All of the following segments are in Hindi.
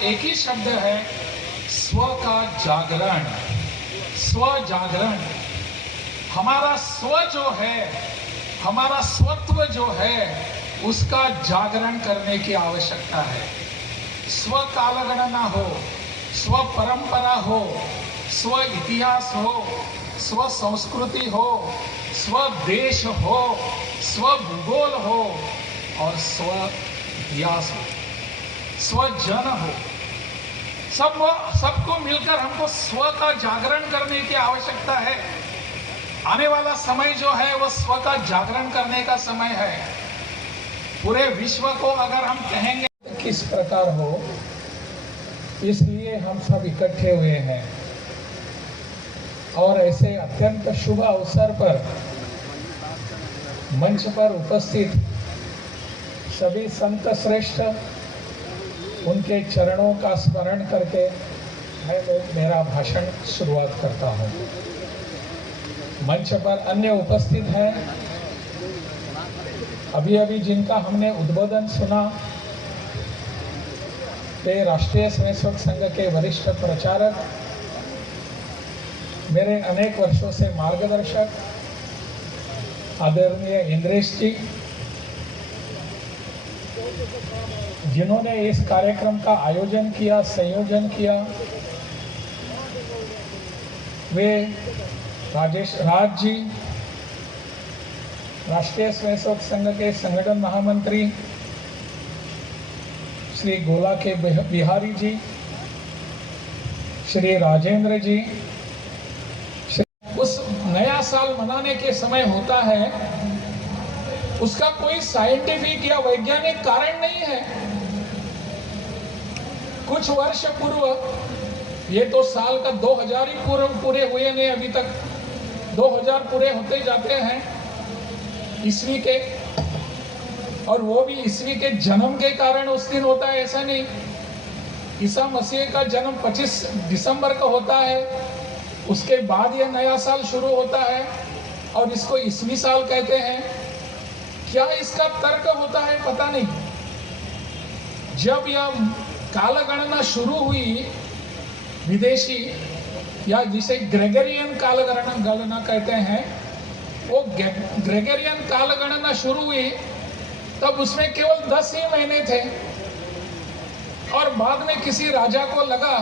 एक ही शब्द है, स्व का जागरण। स्व जागरण, हमारा स्व जो है, हमारा स्वत्व जो है, उसका जागरण करने की आवश्यकता है। स्व कालगणना हो, स्व परंपरा हो, स्व इतिहास हो, स्व संस्कृति हो, स्व देश हो, स्व भूगोल हो और स्व इतिहास हो, स्व जन हो, सबको मिलकर हमको स्व का जागरण करने की आवश्यकता है। आने वाला समय जो है वो स्व का जागरण करने का समय है। पूरे विश्व को अगर हम कहेंगे किस प्रकार हो, इसलिए हम सब इकट्ठे हुए हैं और ऐसे अत्यंत शुभ अवसर पर मंच पर उपस्थित सभी संत श्रेष्ठ, उनके चरणों का स्मरण करके मैं मेरा भाषण शुरुआत करता हूँ। मंच पर अन्य उपस्थित हैं, अभी जिनका हमने उद्बोधन सुना, वे राष्ट्रीय स्वयंसेवक संघ के वरिष्ठ प्रचारक, मेरे अनेक वर्षों से मार्गदर्शक आदरणीय इंद्रेश जी, जिन्होंने इस कार्यक्रम का आयोजन किया, संयोजन किया, वे राजेश राज जी, राष्ट्रीय स्वयंसेवक संघ के संगठन महामंत्री श्री गोला के बिहारी जी, श्री राजेंद्र जी। उस नया साल मनाने के समय होता है, उसका कोई साइंटिफिक या वैज्ञानिक कारण नहीं है। कुछ वर्ष पूर्व, ये तो साल का 2000 ही पूरे हुए नहीं अभी तक, 2000 पूरे होते जाते हैं ईस्वी के, और वो भी ईस्वी के जन्म के कारण उस दिन होता है, ऐसा नहीं। ईसा मसीह का जन्म 25 दिसंबर को होता है, उसके बाद यह नया साल शुरू होता है और इसको ईस्वी साल कहते हैं। क्या इसका तर्क होता है पता नहीं। जब यह कालगणना शुरू हुई विदेशी, या जिसे ग्रेगरियन कालगणना कहते हैं, वो ग्रेगरियन कालगणना शुरू हुई तब उसमें केवल 10 ही महीने थे, और बाद में किसी राजा को लगा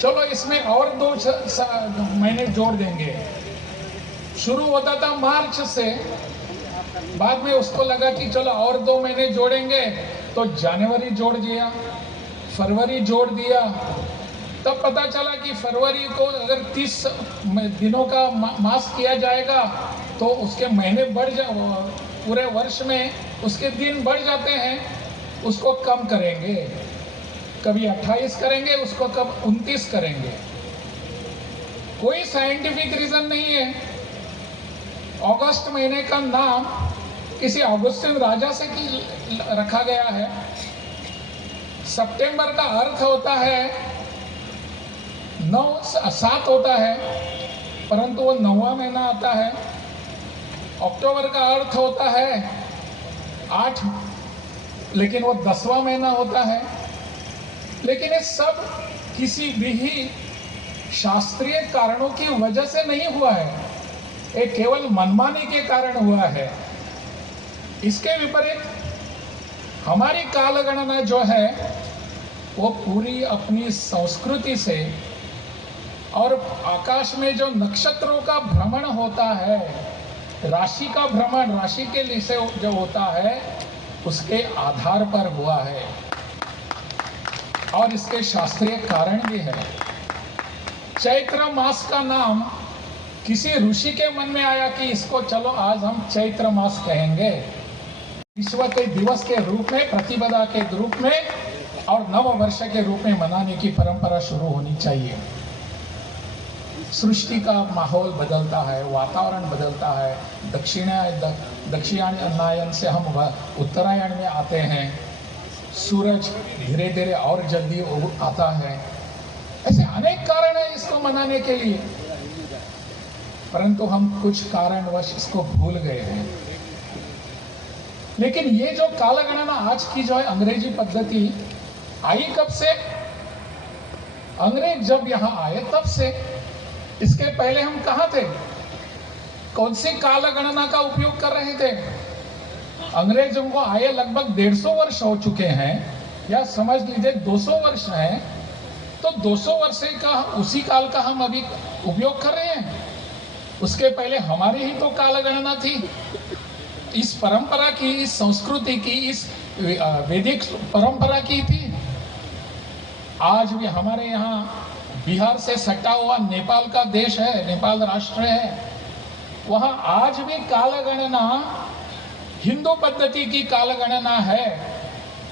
चलो इसमें और 2 महीने जोड़ देंगे। शुरू होता था मार्च से, बाद में उसको लगा कि चलो और 2 महीने जोड़ेंगे, तो जनवरी जोड़ दिया, फरवरी जोड़ दिया। तब पता चला कि फरवरी को अगर 30 दिनों का मास किया जाएगा तो उसके महीने बढ़ पूरे वर्ष में उसके दिन बढ़ जाते हैं, उसको कम करेंगे, कभी 28 करेंगे, उसको कब 29 करेंगे। कोई साइंटिफिक रीजन नहीं है। अगस्त महीने का नाम किसी ऑगस्टिन राजा से रखा गया है। सितंबर का अर्थ होता है 7 होता है, परंतु वो 9वां महीना आता है। अक्टूबर का अर्थ होता है 8, लेकिन वो 10वां महीना होता है। लेकिन ये सब किसी भी शास्त्रीय कारणों की वजह से नहीं हुआ है, ये केवल मनमानी के कारण हुआ है। इसके विपरीत हमारी कालगणना जो है वो पूरी अपनी संस्कृति से, और आकाश में जो नक्षत्रों का भ्रमण होता है, राशि का भ्रमण, राशि के लिए से जो होता है, उसके आधार पर हुआ है, और इसके शास्त्रीय कारण भी है। चैत्र मास का नाम किसी ऋषि के मन में आया कि इसको चलो आज हम चैत्र मास कहेंगे। विश्व के दिवस के रूप में, प्रतिपदा के रूप में और नव वर्ष के रूप में मनाने की परंपरा शुरू होनी चाहिए। सृष्टि का माहौल बदलता है, वातावरण बदलता है, दक्षिणायन से हम उत्तरायण में आते हैं, सूरज धीरे धीरे और जल्दी आता है। ऐसे अनेक कारण है इसको मनाने के लिए, परंतु हम कुछ कारणवश इसको भूल गए हैं। लेकिन ये जो कालगणना आज की जो है अंग्रेजी पद्धति, आई कब से? अंग्रेज जब यहां आए तब से। इसके पहले हम कहां थे? कौन सी काल गणना का उपयोग कर रहे थे? अंग्रेजों को आए लगभग 150 वर्ष हो चुके हैं, या समझ लीजिए 200 वर्ष हैं। तो 200 वर्ष का उसी काल का हम अभी उपयोग कर रहे हैं। उसके पहले हमारी ही तो काल गणना थी। इस परंपरा की, इस संस्कृति की, इस वैदिक परंपरा की थी। आज भी हमारे यहाँ बिहार से सटा हुआ नेपाल का देश है, नेपाल राष्ट्र है, वहां आज भी काल गणना हिंदू पद्धति की काल गणना है,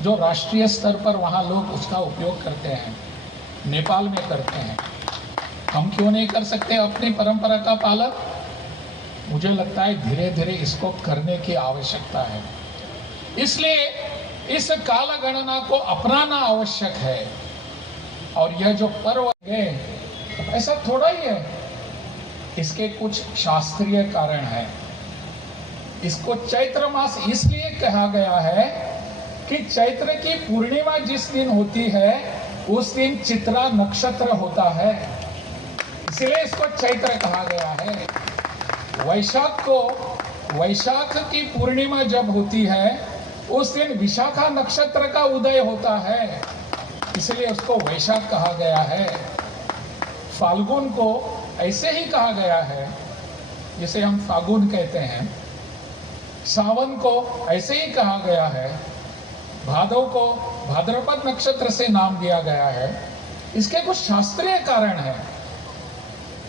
जो राष्ट्रीय स्तर पर वहां लोग उसका उपयोग करते हैं, नेपाल में करते हैं। हम क्यों नहीं कर सकते अपनी परंपरा का पालन? मुझे लगता है धीरे धीरे इसको करने की आवश्यकता है। इसलिए इस काल गणना को अपनाना आवश्यक है। और यह जो पर्व है ऐसा थोड़ा ही है, इसके कुछ शास्त्रीय कारण है। इसको चैत्र मास इसलिए कहा गया है कि चैत्र की पूर्णिमा जिस दिन होती है उस दिन चित्रा नक्षत्र होता है, इसलिए इसको चैत्र कहा गया है। वैशाख की पूर्णिमा जब होती है उस दिन विशाखा नक्षत्र का उदय होता है, इसलिए उसको वैशाख कहा गया है। फाल्गुन को ऐसे ही कहा गया है, जिसे हम फागुन कहते हैं। सावन को ऐसे ही कहा गया है। भादव को भाद्रपद नक्षत्र से नाम दिया गया है। इसके कुछ शास्त्रीय कारण है।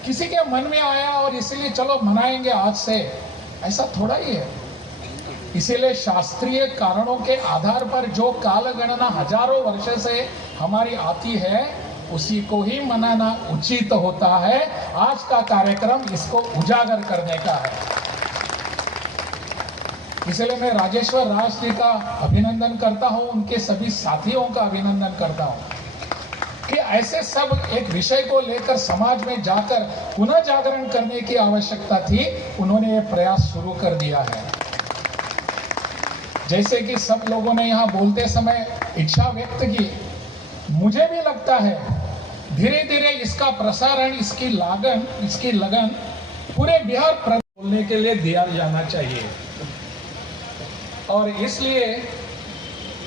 किसी के मन में आया और इसीलिए चलो मनाएंगे आज से, ऐसा थोड़ा ही है। इसीलिए शास्त्रीय कारणों के आधार पर जो काल गणना हजारों वर्ष से हमारी आती है उसी को ही मनाना उचित होता है। आज का कार्यक्रम इसको उजागर करने का है। इसलिए मैं राजेश्वर राज जी का अभिनंदन करता हूं, उनके सभी साथियों का अभिनंदन करता हूं कि ऐसे सब एक विषय को लेकर समाज में जाकर पुनः जागरण करने की आवश्यकता थी, उन्होंने ये प्रयास शुरू कर दिया है। जैसे कि सब लोगों ने यहाँ बोलते समय इच्छा व्यक्त की, मुझे भी लगता है धीरे धीरे इसका प्रसारण, इसकी लगन पूरे बिहार बोलने के लिए दिया जाना चाहिए। और इसलिए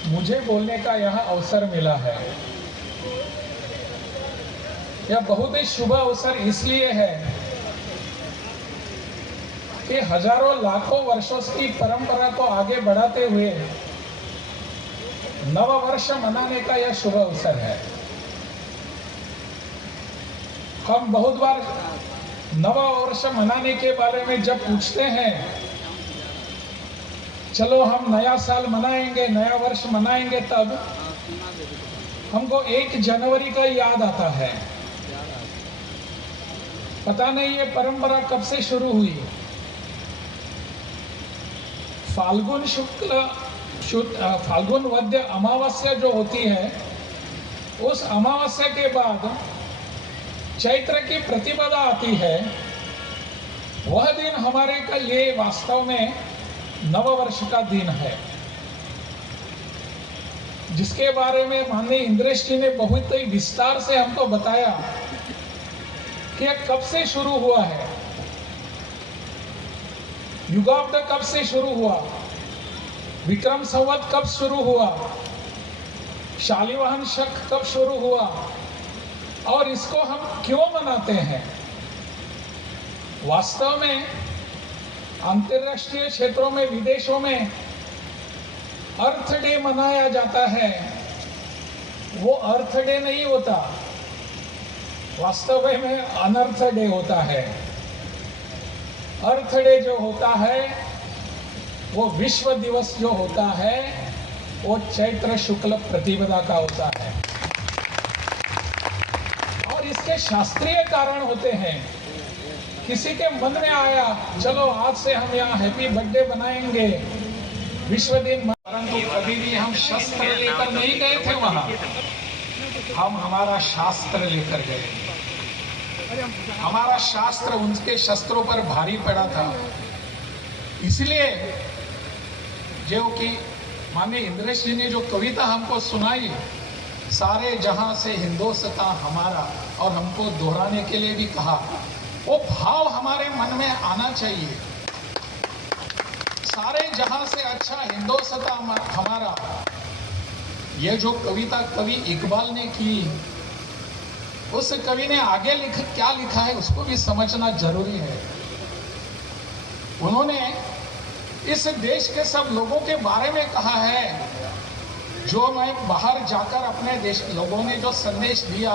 मुझे बोलने का यह अवसर मिला है। यह बहुत ही शुभ अवसर इसलिए है कि हजारों लाखों वर्षों की परंपरा को आगे बढ़ाते हुए नव वर्ष मनाने का यह शुभ अवसर है। हम बहुत बार नव वर्ष मनाने के बारे में जब पूछते हैं, चलो हम नया साल मनाएंगे, नया वर्ष मनाएंगे, तब हमको 1 जनवरी का याद आता है। पता नहीं ये परंपरा कब से शुरू हुई। फाल्गुन वद्य अमावस्या जो होती है, उस अमावस्या के बाद चैत्र की प्रतिपदा आती है। वह दिन हमारे का ये वास्तव में नववर्ष का दिन है, जिसके बारे में माननीय इंद्रेश जी ने बहुत ही विस्तार से हमको बताया कि यह कब से शुरू हुआ है, युगाब्द कब से शुरू हुआ, विक्रम संवत कब शुरू हुआ, शालिवाहन शक कब शुरू हुआ, और इसको हम क्यों मनाते हैं। वास्तव में अंतर्राष्ट्रीय क्षेत्रों में, विदेशों में अर्थ डे मनाया जाता है। वो अर्थ डे नहीं होता, वास्तव में अनर्थ डे होता है। अर्थ डे जो होता है वो विश्व दिवस जो होता है वो चैत्र शुक्ल प्रतिपदा का होता है। और इसके शास्त्रीय कारण होते हैं। किसी के मन में आया चलो आज से हम यहाँ हैप्पी बर्थडे बनाएंगे, विश्व दिन, परंतु कभी भी हम शस्त्र लेकर नहीं गए थे वहां। हम हमारा शास्त्र लेकर गए। हमारा शास्त्र उनके शस्त्रों पर भारी पड़ा था। इसलिए जो कि माननीय इंद्रेश जी ने जो कविता हमको सुनाई, सारे जहां से हिंदुस्तान हमारा, और हमको दोहराने के लिए भी कहा, वो भाव हमारे मन में आना चाहिए। सारे जहां से अच्छा हिंदुस्तान हमारा, ये जो कविता कवि इकबाल ने की, उस कवि ने आगे क्या लिखा है उसको भी समझना जरूरी है। उन्होंने इस देश के सब लोगों के बारे में कहा है, जो मैं बाहर जाकर अपने देश लोगों ने जो संदेश दिया,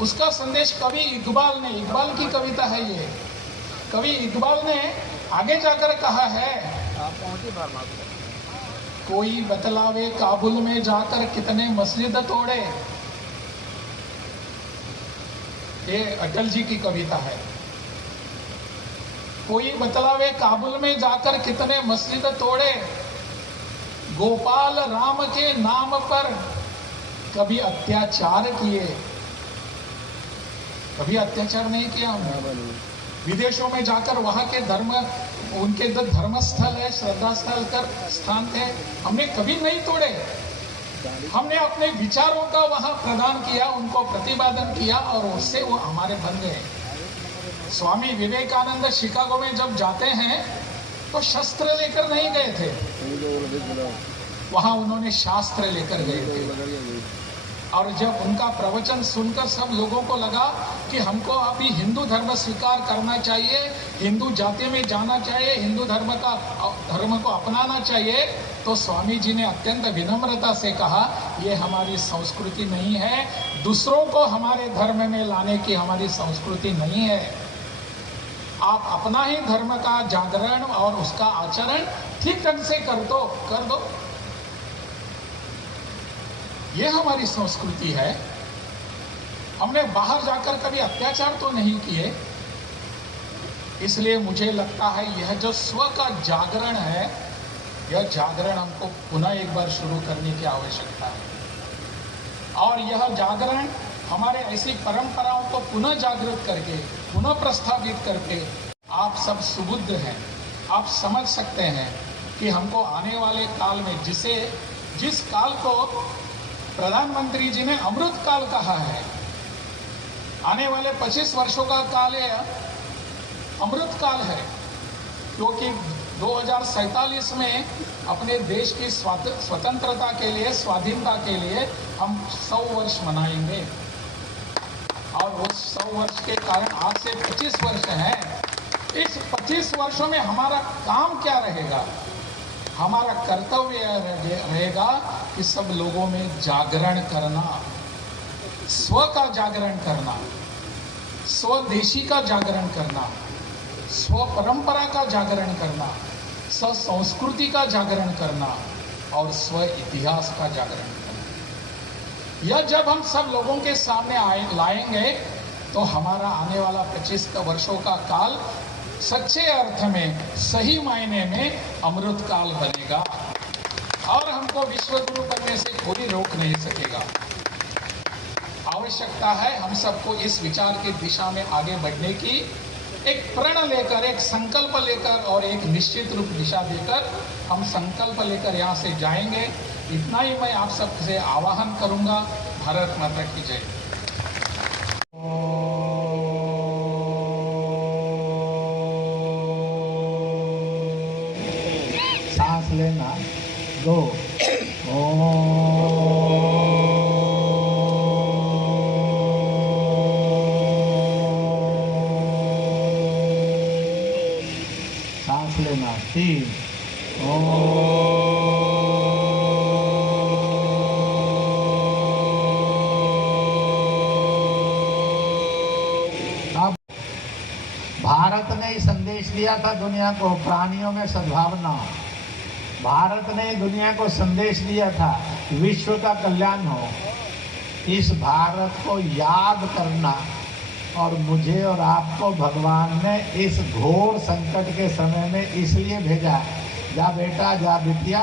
उसका संदेश कवि इकबाल ने, इकबाल की कविता है ये, कवि इकबाल ने आगे जाकर कहा है, कोई बतलावे काबुल में जाकर कितने मस्जिद तोड़े। ये अटल जी की कविता है। कोई बतलावे काबुल में जाकर कितने मस्जिद तोड़े, गोपाल राम के नाम पर कभी अत्याचार किए। कभी अत्याचार नहीं किया हमने। विदेशों में जाकर वहां के धर्म, उनके जो धर्म स्थल है, श्रद्धा स्थल कर स्थान थे, हमने कभी नहीं तोड़े। हमने अपने विचारों का वहां प्रदान किया, उनको प्रतिपादन किया, और उससे वो हमारे बन गए। स्वामी विवेकानंद शिकागो में जब जाते हैं तो शस्त्र लेकर नहीं गए थे, वहां उन्होंने शास्त्र लेकर गए थे। और जब उनका प्रवचन सुनकर सब लोगों को लगा कि हमको अभी हिंदू धर्म स्वीकार करना चाहिए, हिंदू जाति में जाना चाहिए, हिंदू धर्म को अपनाना चाहिए, तो स्वामी जी ने अत्यंत विनम्रता से कहा, ये हमारी संस्कृति नहीं है, दूसरों को हमारे धर्म में लाने की हमारी संस्कृति नहीं है। आप अपना ही धर्म का जागरण और उसका आचरण ठीक ढंग से कर दो। ये हमारी संस्कृति है। हमने बाहर जाकर कभी अत्याचार तो नहीं किए। इसलिए मुझे लगता है यह जो स्व का जागरण है, यह जागरण हमको पुनः एक बार शुरू करने की आवश्यकता है। और यह जागरण हमारे ऐसी परंपराओं को पुनः जागृत करके, पुनः प्रस्थापित करके, आप सब सुबुद्ध हैं, आप समझ सकते हैं कि हमको आने वाले काल में जिस काल को प्रधानमंत्री जी ने अमृत काल कहा है, आने वाले 25 वर्षों का काल अमृत काल है, क्योंकि 2047 में अपने देश की स्वतंत्रता के लिए, स्वाधीनता के लिए हम 100 वर्ष मनाएंगे। और वो 100 वर्ष के कारण आज से 25 वर्ष हैं। इस 25 वर्षों में हमारा काम क्या रहेगा? हमारा कर्तव्य रहेगा कि सब लोगों में जागरण करना, स्व का जागरण करना, स्वदेशी का जागरण करना, स्व परंपरा का जागरण करना, स्व संस्कृति का जागरण करना, और स्व इतिहास का जागरण करना। यह जब हम सब लोगों के सामने लाएंगे तो हमारा आने वाला 25 वर्षों का काल सच्चे अर्थ में, सही मायने में अमृत काल बनेगा, और हमको विश्व गुरु बनने से कोई रोक नहीं सकेगा। आवश्यकता है हम सबको इस विचार की दिशा में आगे बढ़ने की, एक प्रण लेकर, एक संकल्प लेकर, और एक निश्चित रूप दिशा देकर हम संकल्प लेकर यहाँ से जाएंगे। इतना ही मैं आप सबसे आह्वान करूंगा। भारत माता की जय। सांस लेना, 2 सांस लेना, 3 अब भारत ने संदेश दिया था दुनिया को, प्राणियों में सद्भावना। भारत ने दुनिया को संदेश दिया था विश्व का कल्याण हो। इस भारत को याद करना, और मुझे और आपको भगवान ने इस घोर संकट के समय में इसलिए भेजा, जा बेटा जा बिटिया,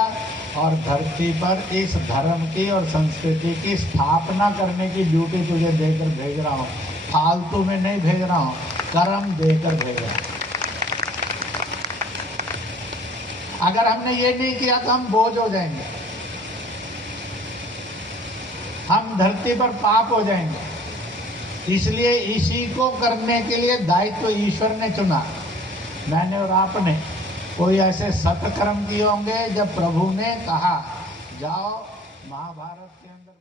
और धरती पर इस धर्म की और संस्कृति की स्थापना करने की ड्यूटी तुझे देकर भेज रहा हूँ। फालतू में नहीं भेज रहा हूँ, कर्म देकर भेज रहा हूँ। अगर हमने ये नहीं किया तो हम बोझ हो जाएंगे। हम धरती पर पाप हो जाएंगे। इसलिए इसी को करने के लिए दायित्व ईश्वर ने चुना। मैंने और आपने कोई ऐसे सत्कर्म किए होंगे जब प्रभु ने कहा जाओ महाभारत के अंदर